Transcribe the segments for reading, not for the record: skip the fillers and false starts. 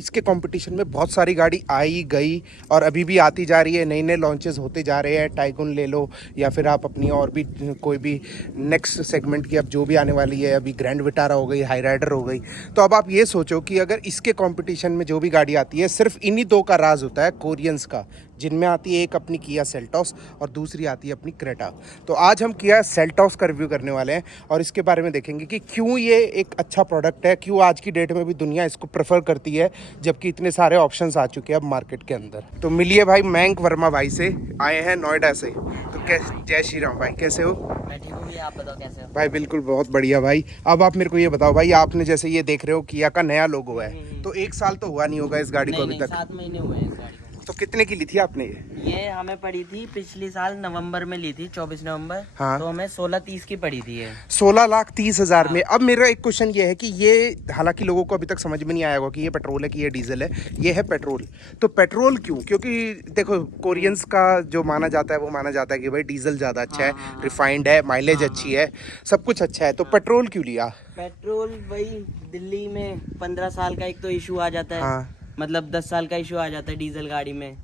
इसके कंपटीशन में बहुत सारी गाड़ी आई गई और अभी भी आती जा रही है, नए नए लॉन्चेस होते जा रहे हैं। टाइगुन ले लो या फिर आप अपनी और भी कोई भी नेक्स्ट सेगमेंट की अब जो भी आने वाली है, अभी ग्रैंड विटारा हो गई, हाई राइडर हो गई। तो अब आप ये सोचो कि अगर इसके कंपटीशन में जो भी गाड़ी आती है, सिर्फ इन्हीं दो का राज होता है कोरियंस का, जिनमें आती है एक अपनी किया सेल्टॉस और दूसरी आती है अपनी क्रेटा। तो आज हम किया सेल्टॉस का रिव्यू करने वाले हैं और इसके बारे में देखेंगे कि क्यों ये एक अच्छा प्रोडक्ट है, क्यों आज की डेट में भी दुनिया इसको प्रेफर करती है, जबकि इतने सारे ऑप्शंस आ चुके हैं अब मार्केट के अंदर। तो मिलिए भाई मयंक वर्मा भाई से, आए हैं नोएडा से। तो कैसे, जय श्री राम भाई, कैसे हो? मैं ठीक हूँ भैया, आप बताओ कैसे हो? भाई बिल्कुल बहुत बढ़िया भाई। अब आप मेरे को ये बताओ भाई, आपने जैसे ये देख रहे हो किया का नया लोगो है, तो एक साल तो हुआ नहीं होगा इस गाड़ी को अभी तक। 7 महीने हुए हैं इस गाड़ी को। तो कितने की ली थी आपने ये हमें पड़ी थी पिछली साल नवंबर में ली थी, 24 नवंबर। हाँ। तो हमें 16-30 की पड़ी थी ये। 16,30,000 में। अब मेरा एक क्वेश्चन ये है कि ये, हालांकि लोगों को अभी तक समझ में नहीं आया होगा कि ये पेट्रोल है कि ये डीजल है। ये है पेट्रोल। तो पेट्रोल क्यों? क्योंकि देखो कोरियंस का जो माना जाता है वो माना जाता है कि भाई डीजल ज़्यादा अच्छा है, रिफाइंड है, माइलेज अच्छी है, सब कुछ अच्छा है। तो पेट्रोल क्यों लिया? पेट्रोल वही दिल्ली में 15 साल का एक तो इशू आ जाता है। हाँ। मतलब 10 साल का इशू आ जाता है डीजल गाड़ी में।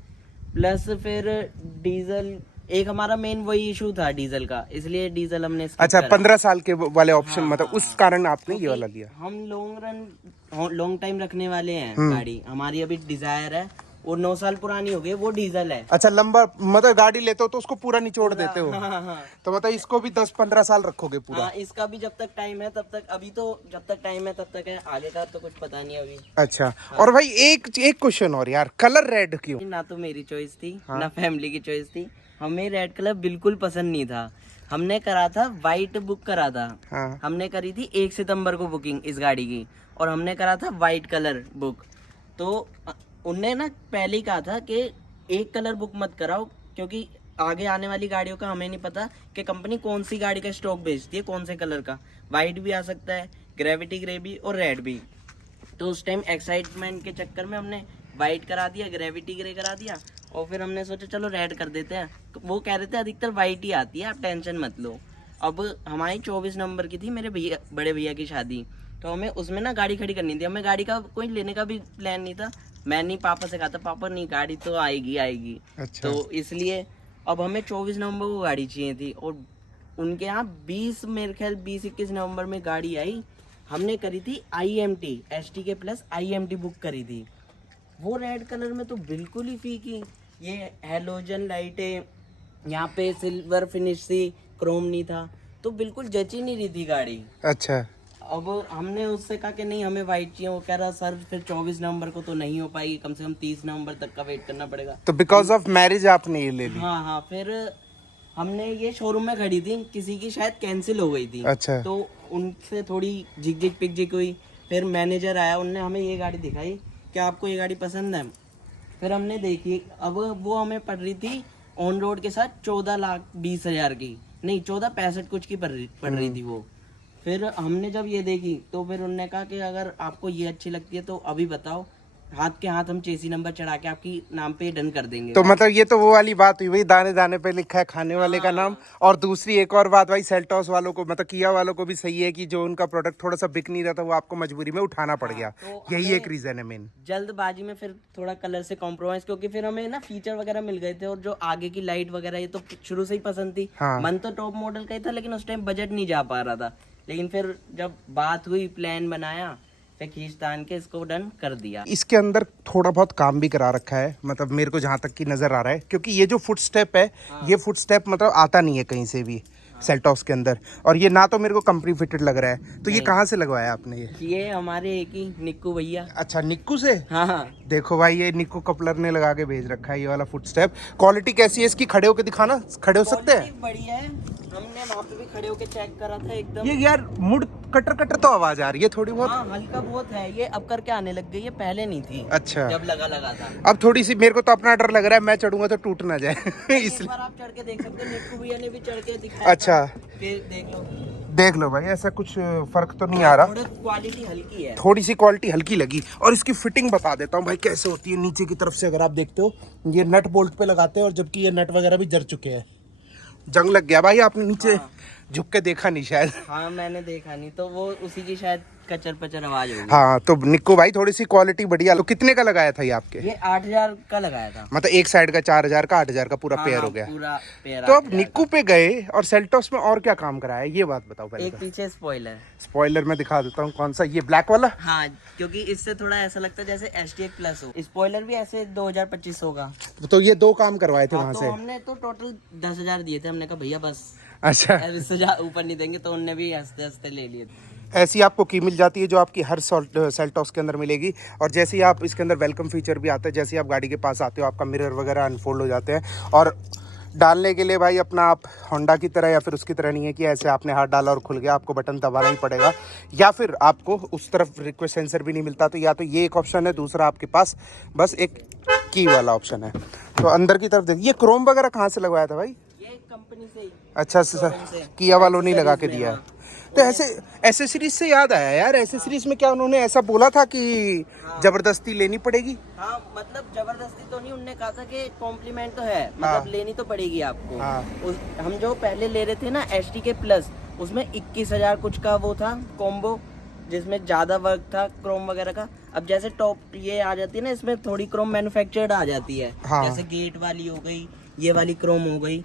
प्लस फिर डीजल, एक हमारा मेन वही इशू था डीजल का, इसलिए डीजल हमने skip अच्छा, करा। 15 साल के वाले ऑप्शन, हाँ, मतलब हाँ, उस कारण आपने ये वाला क्योंकि लिया। हम लॉन्ग टाइम रखने वाले हैं गाड़ी। हमारी अभी डिजायर है, वो 9 साल पुरानी हो गई, वो डीजल है। अच्छा, लंबा मतलब गाड़ी लेते हो तो उसको पूरा निचोड़ देते हो। हाँ, हाँ। तो मतलब इसको भी 10-15 साल रखोगे पूरा? हाँ, इसका भी जब तक टाइम है तब तक, अभी तो जब तक टाइम है तब तक है, आगे का तो कुछ पता नहीं अभी। अच्छा। और भाई एक क्वेश्चन और यार, कलर रेड क्यों? ना तो मेरी चॉइस थी, हाँ। ना फैमिली की चॉइस थी। हमें रेड कलर बिल्कुल पसंद नहीं था। हमने करा था वाइट बुक करा था। हाँ। हमने करी थी 1 सितंबर को बुकिंग इस गाड़ी की, और हमने करा था वाइट कलर बुक। तो उनने ना पहले ही कहा था कि एक कलर बुक मत कराओ, क्योंकि आगे आने वाली गाड़ियों का हमें नहीं पता कि कंपनी कौन सी गाड़ी का स्टॉक बेचती है, कौन से कलर का। वाइट भी आ सकता है, ग्रेविटी ग्रे भी और रेड भी। तो उस टाइम एक्साइटमेंट के चक्कर में हमने वाइट करा दिया, ग्रेविटी ग्रे करा दिया, और फिर हमने सोचा चलो रेड कर देते हैं। वो कह रहे थे अधिकतर वाइट ही आती है, आप टेंशन मत लो। अब हमारी 24 नवंबर की थी, मेरे भैया, बड़े भैया की शादी। तो हमें उसमें ना गाड़ी खड़ी करनी थी, हमें गाड़ी का कोई लेने का भी प्लान नहीं था। मैंने पापा से कहा था, पापा नहीं, गाड़ी तो आएगी आएगी। अच्छा। तो इसलिए अब हमें 24 नवंबर को गाड़ी चाहिए थी, और उनके यहाँ 20, मेरे ख्याल 20-21 नवंबर में गाड़ी आई। हमने करी थी IMT, STK plus IMT book करी थी। वो रेड कलर में तो बिल्कुल ही फीकी, ये हेलोजन लाइटें, यहाँ पे सिल्वर फिनिश थी, क्रोम नहीं था, तो बिल्कुल जच ही नहीं रही थी गाड़ी। अच्छा। अब हमने उससे कहा कि नहीं हमें वाइट चाहिए। वो कह रहा सर फिर 24 नवंबर को तो नहीं हो पाएगी, कम से कम 30 नवंबर तक का वेट करना पड़ेगा। तो बिकॉज ऑफ मैरिज आपने ये ले ली? हाँ हाँ, फिर हमने ये शोरूम में खड़ी थी, किसी की शायद कैंसिल हो गई थी। अच्छा। तो उनसे थोड़ी झिक पिक हुई। फिर मैनेजर आया, उनने हमें ये गाड़ी दिखाई, क्या आपको ये गाड़ी पसंद है? फिर हमने देखी। अब वो हमें पड़ रही थी ऑन रोड के साथ 14,20,000 की, नहीं 14,65 कुछ की पड़ रही थी वो। फिर हमने जब ये देखी तो फिर उन्होंने कहा कि अगर आपको ये अच्छी लगती है तो अभी बताओ, हाथ के हाथ हम चेसी नंबर चढ़ा के आपकी नाम पे डन कर देंगे। तो मतलब ये तो वो वाली बात हुई, वही दाने दाने पे लिखा है खाने वाले का नाम। और दूसरी एक और बात भाई, सेल्टॉस वालों को, मतलब किया वालों को भी सही है कि जो उनका प्रोडक्ट थोड़ा सा बिक नहीं रहा था वो आपको मजबूरी में उठाना पड़ गया। तो यही हमें एक रीजन है मेन। जल्दबाजी में फिर थोड़ा कलर से कॉम्प्रोमाइज, क्योंकि फिर हमें ना फीचर वगैरह मिल गए थे, और जो आगे की लाइट वगैरह ये तो शुरू से ही पसंद थी। हाँ। मन तो टॉप मॉडल का ही था, लेकिन उस टाइम बजट नहीं जा पा रहा था। लेकिन फिर जब बात हुई, प्लान बनाया, फिर खींचतान के इसको डन कर दिया। इसके अंदर थोड़ा बहुत काम भी करा रखा है, मतलब मेरे को जहाँ तक की नजर आ रहा है, क्योंकि ये जो फुट स्टेप है, ये फुट स्टेप मतलब आता नहीं है कहीं से भी सेल्टॉस के अंदर। और ये ना तो मेरे को कंपनी फिटेड लग रहा है। तो ये कहाँ से लगवाया आपने ये हमारे एक ही निक्कू भैया। अच्छा, निक्कू से? हाँ हाँ। देखो भाई, ये निक्कू कपलर ने लगा के भेज रखा है ये वाला फुट स्टेप। क्वालिटी कैसी है इसकी? खड़े होके दिखाना, खड़े हो सकते हैं? क्वालिटी बढ़िया है, हमने वहाँ पे भी खड़े होके चेक करा था एकदम। ये यार मुड़ कटर कटर तो आवाज आ रही है थोड़ी बहुत। हाँ, हल्का बहुत है, ये अब करके आने लग गई है, पहले नहीं थी। अच्छा। जब लगा था। अब थोड़ी सी मेरे को तो अपना डर लग रहा है, मैं चढ़ूंगा तो टूट ना जाए एक इसलिए। बार आप चढ़ के देख सकते हो, निक्कू भैया ने भी चढ़ के दिखाया अच्छा। था, फिर देख लो। देख लो भाई, ऐसा कुछ फर्क तो नहीं आ रहा। थोड़ा क्वालिटी हल्की है, थोड़ी सी क्वालिटी हल्की लगी। और इसकी फिटिंग बता देता हूँ भाई कैसे होती है। नीचे की तरफ से अगर आप देखते हो, ये नट बोल्ट पे लगाते हैं, और जबकि ये नट वगैरह भी जर चुके हैं, जंग लग गया भाई। आपने नीचे झुक के देखा नहीं शायद। हाँ मैंने देखा नहीं, तो वो उसी की शायद कचर पचर आवाज होगी। हाँ तो निक्कू भाई थोड़ी सी क्वालिटी बढ़िया। तो कितने का लगाया था ये आपके? ये 8,000 का लगाया था। मतलब एक साइड का 4,000 का, 8,000 का पूरा हाँ, पेयर हाँ, हो गया। पूरा पेयर। तो अब निक्कू पे गए और सेल्टोस में और क्या काम कराया ये बात बताओ पहले। एक पीछे स्पॉइलर। स्पॉइलर में दिखा देता हूँ कौन सा, ये ब्लैक वाला। हाँ, क्योंकि इससे थोड़ा ऐसा लगता है जैसे STX प्लस हो। स्पॉइलर भी ऐसे 2,025 होगा। तो ये 2 काम करवाए थे हाँ, वहां तो से। हमने तो टोटल 10,000 दिए थे। हमने कहा भैया बस अच्छा, इससे ऊपर नहीं देंगे, तो उनने भी हंसते हंसते ले लिए थे। ऐसी आपको की मिल जाती है जो आपकी हर सेल्टोस के अंदर मिलेगी। और जैसे ही आप इसके अंदर वेलकम फीचर भी आता है, जैसे ही आप गाड़ी के पास आते हो आपका मिरर वगैरह अनफोल्ड हो जाते हैं। और डालने के लिए भाई अपना आप होंडा की तरह या फिर उसकी तरह नहीं है कि ऐसे आपने हाथ डाला और खुल गया, आपको बटन दबाना ही पड़ेगा। या फिर आपको उस तरफ रिक्वेस्ट सेंसर भी नहीं मिलता, तो या तो ये एक ऑप्शन है, दूसरा आपके पास बस एक की वाला ऑप्शन है। तो अंदर की तरफ देखिए, ये क्रोम वगैरह कहाँ से लगवाया था भाई? ये कंपनी से ही। अच्छा सर, किया वालों ने लगा के दिया है। तो ऐसे एसेसरीज से याद आया यार, एसेसरीज में क्या उन्होंने ऐसा बोला था कि जबरदस्ती लेनी पड़ेगी? हाँ, मतलब जबरदस्ती तो नहीं, उनने कहा था कि कॉम्प्लीमेंट तो है, मतलब लेनी तो पड़ेगी आपको। हम जो पहले ले रहे थे ना STK प्लस, उसमें 21,000 कुछ का वो था कॉम्बो, जिसमें ज्यादा वर्क था क्रोम वगैरह का। अब जैसे टॉप ये आ जाती है ना, इसमें थोड़ी क्रोम मैन्युफैक्चर्ड आ जाती है। जैसे गेट वाली हो गई, ये वाली क्रोम हो गई,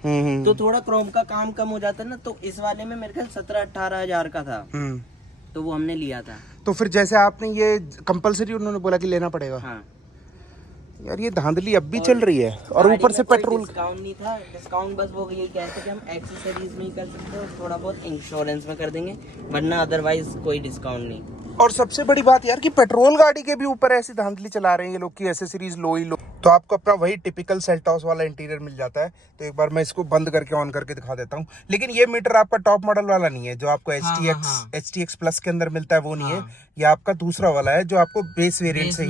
तो थोड़ा क्रोम का काम कम हो जाता है ना। तो इस वाले में मेरे ख्याल 17-18 हजार का था, तो वो हमने लिया था। तो फिर जैसे आपने ये कंपलसरी उन्होंने बोला कि लेना पड़ेगा। हाँ यार ये धांधली अब भी चल रही है, और ऊपर से पेट्रोल। डिस्काउंट नहीं था, डिस्काउंट बस वो ये कहते कि हम एक्सेसरीज में ही कर सकते हैं, थोड़ा बहुत इंश्योरेंस में कर देंगे, वरना अदरवाइज कोई डिस्काउंट नहीं। और सबसे बड़ी बात यार कि पेट्रोल गाड़ी के भी ऊपर ऐसी धांधली चला रहे हैं ये लोग की एसेसरीज लो ही लो। तो आपको अपना वही टिपिकल सेल्टोस वाला इंटीरियर मिल जाता है। तो एक बार मैं इसको बंद करके ऑन करके दिखा देता हूँ। लेकिन ये मीटर आपका टॉप मॉडल वाला नहीं है, जो आपको STX प्लस के अंदर मिलता है वो नहीं है। ये आपका दूसरा वाला है जो आपको बेस वेरिएंट से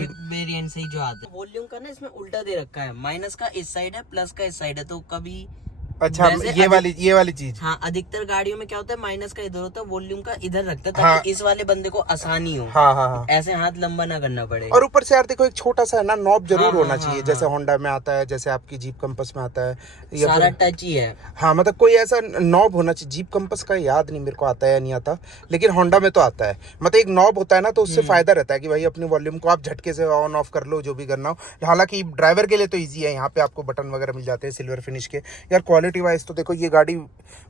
ही जो आता है। वॉल्यूम का ना इसमें उल्टा दे रखा है, माइनस का इस साइड है, प्लस का इस साइड है। तो कभी अच्छा ये वाली चीज। हाँ, अधिकतर गाड़ियों में क्या होता है, माइनस का इधर होता है, वॉल्यूम का इधर रखता है, ताकि इस वाले बंदे को आसानी हो। हाँ। ऐसे हाथ लंबा ना करना पड़े। और ऊपर से यार देखो एक छोटा सा है ना नॉब जरूर होना चाहिए, जैसे होंडा में आता है, जैसे आपकी जीप कंपस में आता है, सारा टच ही है। हाँ मतलब कोई ऐसा नॉब होना चाहिए। जीप कंपस का याद नहीं मेरे को आता है या नहीं आता, लेकिन होंडा में तो आता है। मतलब एक नॉब होता है ना, तो उससे फायदा रहता है कि भाई अपनी वॉल्यूम को आप झटके से ऑन ऑफ कर लो, जो भी करना हो। हालांकि ड्राइवर के लिए तो ईजी है, यहाँ पे आपको बटन वगैरह मिल जाते हैं सिल्वर फिनिश के। यार क्वालिटी वाइज तो देखो ये गाड़ी,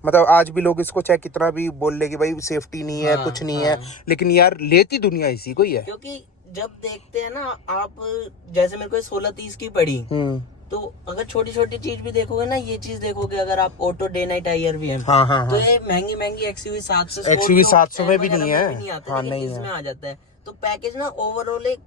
मतलब आज भी लोग इसको चाहे कितना भी बोल ले कि भाई सेफ्टी नहीं है, कुछ नहीं है, लेकिन यार लेती दुनिया इसी को ही है। क्योंकि जब देखते हैं ना आप, जैसे मेरे को 1630 की पड़ी, तो अगर छोटी छोटी चीज भी देखोगे ना, ये चीज देखोगे, अगर आप ऑटो डे नाइट IR भी है, तो ये महंगी XUV 700 में भी नहीं है। इसमें आ जाता है। तो पैकेज ना ओवरऑल एक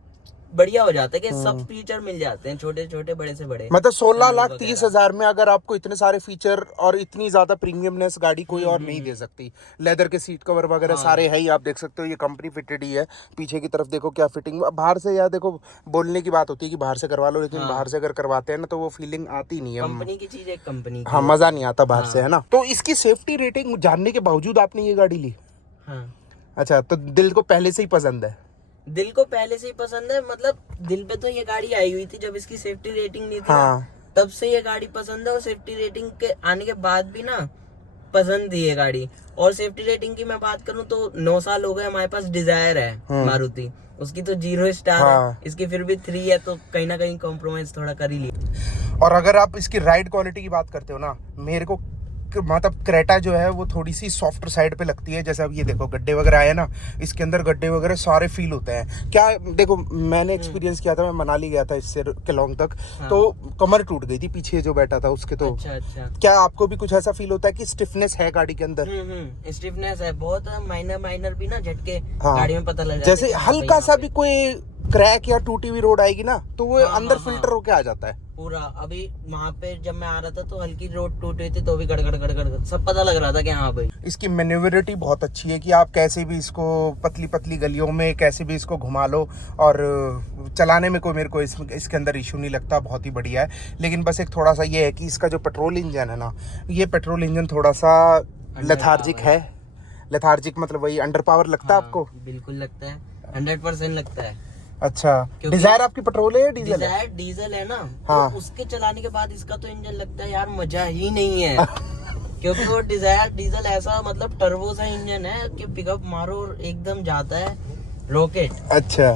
बढ़िया हो जाता है कि सब फीचर मिल जाते हैं, छोटे छोटे बड़े से बड़े। मतलब 16,30,000 में अगर आपको इतने सारे फीचर और इतनी ज्यादा प्रीमियमनेस गाड़ी कोई और नहीं दे सकती। लेदर के सीट कवर वगैरह सारे है ही, आप देख सकते हो ये कंपनी फिटेड ही है। पीछे की तरफ देखो क्या फिटिंग। बाहर से यार देखो, बोलने की बात होती है कि बाहर से करवा लो, लेकिन बाहर से अगर करवाते हैं ना तो वो फीलिंग आती नहीं है। कंपनी की चीज एक कंपनी, हाँ मजा नहीं आता बाहर से, है ना। तो इसकी सेफ्टी रेटिंग जानने के बावजूद आपने ये गाड़ी ली? अच्छा, तो दिल को पहले से ही पसंद है? दिल को पहले से ही पसंद है, मतलब दिल पे तो ये गाड़ी आई हुई थी जब इसकी सेफ्टी रेटिंग नहीं थी, तब से ये गाड़ी पसंद है। और सेफ्टी रेटिंग के आने के बाद भी ना पसंद थी ये गाड़ी। और सेफ्टी रेटिंग की मैं बात करूं तो 9 साल हो गए हमारे पास डिजायर है मारुति, उसकी तो 0 स्टार है, इसकी फिर भी 3 है, तो कहीं ना कहीं कॉम्प्रोमाइज थोड़ा कर ही लिया। और अगर आप इसकी राइड क्वालिटी की बात करते हो ना, मेरे को मतलब क्रेटा जो है वो थोड़ी सी सॉफ्ट साइड पे लगती है। जैसे अब ये देखो गड्ढे वगैरह आए ना, इसके अंदर गड्ढे वगैरह सारे फील होते हैं। क्या देखो मैंने एक्सपीरियंस किया था, मैं मनाली गया था इससे केलोंग तक, तो कमर टूट गई थी पीछे जो बैठा था उसके। तो अच्छा। क्या आपको भी कुछ ऐसा फील होता है कि स्टिफनेस है गाड़ी के अंदर? स्टिफनेस है बहुत, माइनर भी ना झटके गाड़ी में पता लग जाता है। जैसे हल्का सा भी कोई क्रैक या टूटी हुई रोड आएगी ना, तो वो अंदर फिल्टर होके आ जाता है पूरा। अभी वहाँ पे जब मैं आ रहा था तो हल्की रोड टूटी थी, तो भी गड़गड़ सब पता लग रहा था कि हाँ भाई। इसकी मैन्युवरिटी बहुत अच्छी है कि आप कैसे भी इसको पतली पतली गलियों में कैसे भी इसको घुमा लो, और चलाने में कोई मेरे को इसके अंदर इशू नहीं लगता, बहुत ही बढ़िया है। लेकिन बस एक थोड़ा सा ये है कि इसका जो पेट्रोल इंजन है ना, ये पेट्रोल इंजन थोड़ा सा लेथार्जिक है। लेथार्जिक मतलब वही अंडर पावर लगता है आपको? बिल्कुल लगता है, 100% लगता है। अच्छा, डिजायर आपकी पेट्रोल है या डीजल है? डिजायर डीजल है ना, हाँ। तो उसके चलाने के बाद इसका तो इंजन लगता है यार मजा ही नहीं है। क्योंकि वो डिजायर डीजल ऐसा मतलब टर्बो सा इंजन है कि पिकअप मारो और एकदम जाता है। रॉकेट। अच्छा,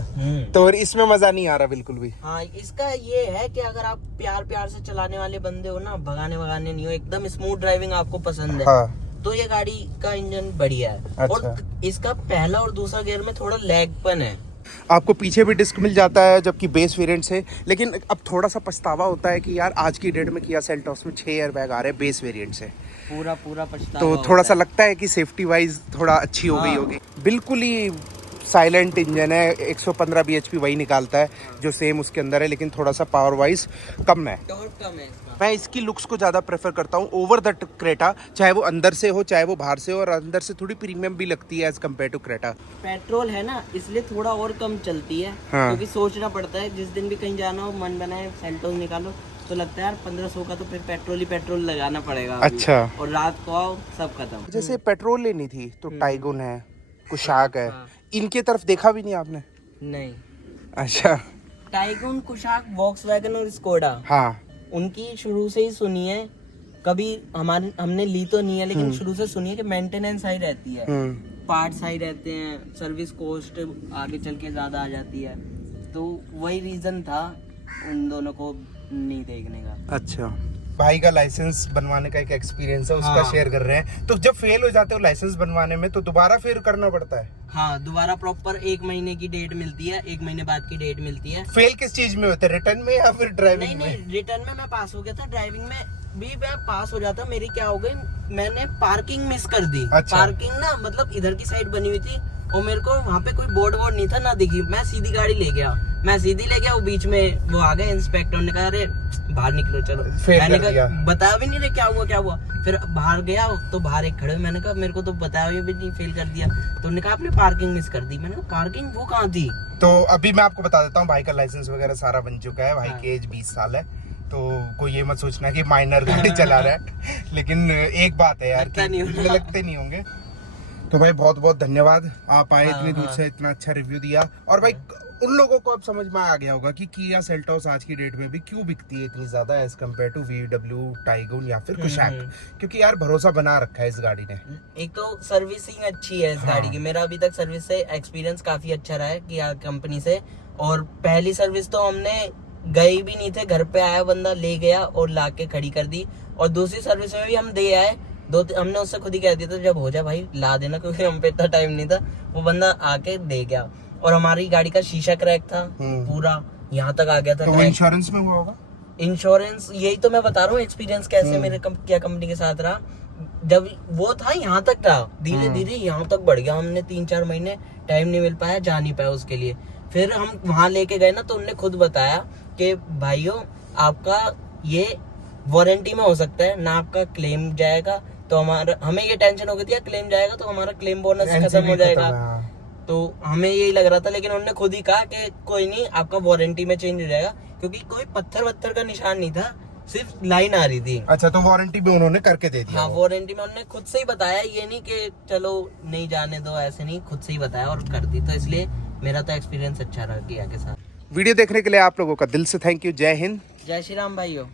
तो और इसमें मजा नहीं आ रहा बिल्कुल भी। हाँ, इसका ये है कि अगर आप प्यार प्यार से चलाने वाले बंदे हो ना, भगाने भगाने नहीं हो, एकदम स्मूथ ड्राइविंग आपको पसंद है, हाँ। तो ये गाड़ी का इंजन बढ़िया है। अच्छा। और इसका पहला और दूसरा गियर में थोड़ा लैगपन है। आपको पीछे भी डिस्क मिल जाता है जबकि बेस वेरिएंट से, लेकिन अब थोड़ा सा पछतावा होता है कि यार आज की डेट में किया सेल्टॉस में 6 एयर बैग आ रहे हैं बेस वेरिएंट से, पूरा पछतावा तो होता थोड़ा है। सा लगता है कि सेफ्टी वाइज थोड़ा अच्छी हो गई हाँ। होगी। बिल्कुल ही साइलेंट इंजन है, 115 bhp वही निकालता है जो सेम उसके अंदर है, लेकिन थोड़ा सा पावर वाइज कम है। टॉर्क कम है इसका। मैं इसकी लुक्स को ज़्यादा प्रेफर करता हूँ ओवर द क्रेटा, चाहे वो अंदर से हो चाहे वो बाहर से हो, और अंदर से थोड़ी प्रीमियम भी लगती है as compare to Creta. Petrol है ना, इसलिए थोड़ा और कम चलती है। हाँ। क्योंकि सोचना पड़ता है, जिस दिन भी कहीं जाना हो, मन बनाए सेल्टोस निकालो, तो लगता है यार 1500 का तो फिर पेट्रोल ही पेट्रोल लगाना पड़ेगा अभी। अच्छा। और रात को आओ सब खत्म। जैसे पेट्रोल लेनी थी तो टाइगुन है, कुशाक है, हाँ। इनके तरफ देखा भी नहीं आपने? नहीं, अच्छा। टाइगुन, कुशाक, वॉक्सवैगन और स्कोडा, हाँ। उनकी शुरू से ही सुनी है। कभी हमने ली तो नहीं है, लेकिन शुरू से सुनी है कि मेंटेनेंस हाई रहती है, पार्ट्स हाई रहते हैं, सर्विस कॉस्ट आगे चल के ज्यादा आ जाती है, तो वही रीजन था उन दोनों को नहीं देखने का। अच्छा, भाई का लाइसेंस बनवाने का एक एक्सपीरियंस है, उसका हाँ। शेयर कर रहे हैं। तो जब फेल हो जाते हो लाइसेंस बनवाने में तो दोबारा फिर करना पड़ता है? हाँ, दोबारा प्रॉपर 1 महीने की डेट मिलती है, 1 महीने बाद की डेट मिलती है। फेल किस चीज में होते हैं, रिटर्न में या फिर ड्राइविंग में? नहीं, रिटर्न में मैं पास हो गया था, ड्राइविंग में भी मैं पास हो जाता। मेरी क्या हो गई, मैंने पार्किंग मिस कर दी। अच्छा। पार्किंग ना, मतलब इधर की साइड बनी हुई थी और मेरे को वहाँ पे कोई बोर्ड वोर्ड नहीं था, ना दिखी। मैं सीधी गाड़ी ले गया, वो बीच में वो आ गए इंस्पेक्टर ने कहा अरे बाहर निकलो चलो। फेल मैंने कर दिया। कहा बताया भी नहीं रे क्या हुआ। फिर बाहर गया तो बाहर एक खड़े, मैंने कहा मेरे को तो बताया भी नहीं, फेल कर दिया। तो उन्होंने कहा आपने पार्किंग मिस कर दी। मैंने कहा पार्किंग वो कहाँ थी? तो अभी मैं आपको बता देता हूँ, भाई का लाइसेंस वगैरह सारा बन चुका है। भाई हाँ। की एज 20 साल है, तो कोई ये मत सोचना कि माइनर गाड़ी चला रहा है। लेकिन एक बात है यार, लगता नहीं होगा। लगते नहीं होंगे। तो भाई बहुत बहुत धन्यवाद, आप आए हाँ, इतनी दूर हाँ। से, इतना अच्छा रिव्यू दिया। और भाई उन लोगों को अब समझ में आ गया होगा कि किया सेल्टॉस आज की डेट में भी क्यों बिकती है इतनी ज्यादा as compare to VW, Taigun या फिर कुशाक, क्योंकि यार भरोसा बना रखा है इस गाड़ी ने। एक तो सर्विसिंग अच्छी है इस हाँ। गाड़ी की। मेरा अभी तक सर्विस से एक्सपीरियंस काफी अच्छा रहा है किया कंपनी से। और पहली सर्विस तो हमने गए भी नहीं थे, घर पे आया बंदा, ले गया और ला के खड़ी कर दी। और दूसरी सर्विस में भी हम दे आए, हमने उससे खुद ही कह दिया था जब हो जाए भाई ला देना, क्योंकि हम पे इतना टाइम नहीं था। वो बंदा आके दे गया। और हमारी गाड़ी का शीशा क्रैक था, पूरा यहाँ तक आ गया था। तो वो इंश्योरेंस में हुआ होगा? इंश्योरेंस, यही तो मैं बता रहा हूँ एक्सपीरियंस कैसे मेरे क्या कंपनी के साथ रहा। जब वो था यहाँ तक था, धीरे धीरे यहाँ तक बढ़ गया। हमने 3-4 महीने टाइम नहीं मिल पाया, जा नहीं पाया उसके लिए। फिर हम वहां लेके गए ना, तो उनने खुद बताया कि भाइयों आपका ये वारंटी में हो सकता है ना, आपका क्लेम जाएगा तो हमें ये टेंशन हो गई थी क्लेम जाएगा तो हमारा क्लेम बोनस खत्म हो जाएगा। तो हमें यही लग रहा था, लेकिन उन्होंने खुद ही कहा कि कोई नहीं, आपका वारंटी में चेंज हो जाएगा। क्योंकि कोई पत्थर वत्थर का निशान नहीं था, सिर्फ लाइन आ रही थी। अच्छा, तो वारंटी भी उन्होंने करके दे दिया? हाँ, वारंटी में उन्होंने खुद से ही बताया, ये नहीं कि चलो नहीं जाने दो, ऐसे नहीं, खुद से ही बताया और कर दी। तो इसलिए मेरा तो एक्सपीरियंस अच्छा रहा किया के साथ। वीडियो देखने के लिए आप लोगों का दिल से थैंक यू। जय हिंद, जय श्री राम भाइयों।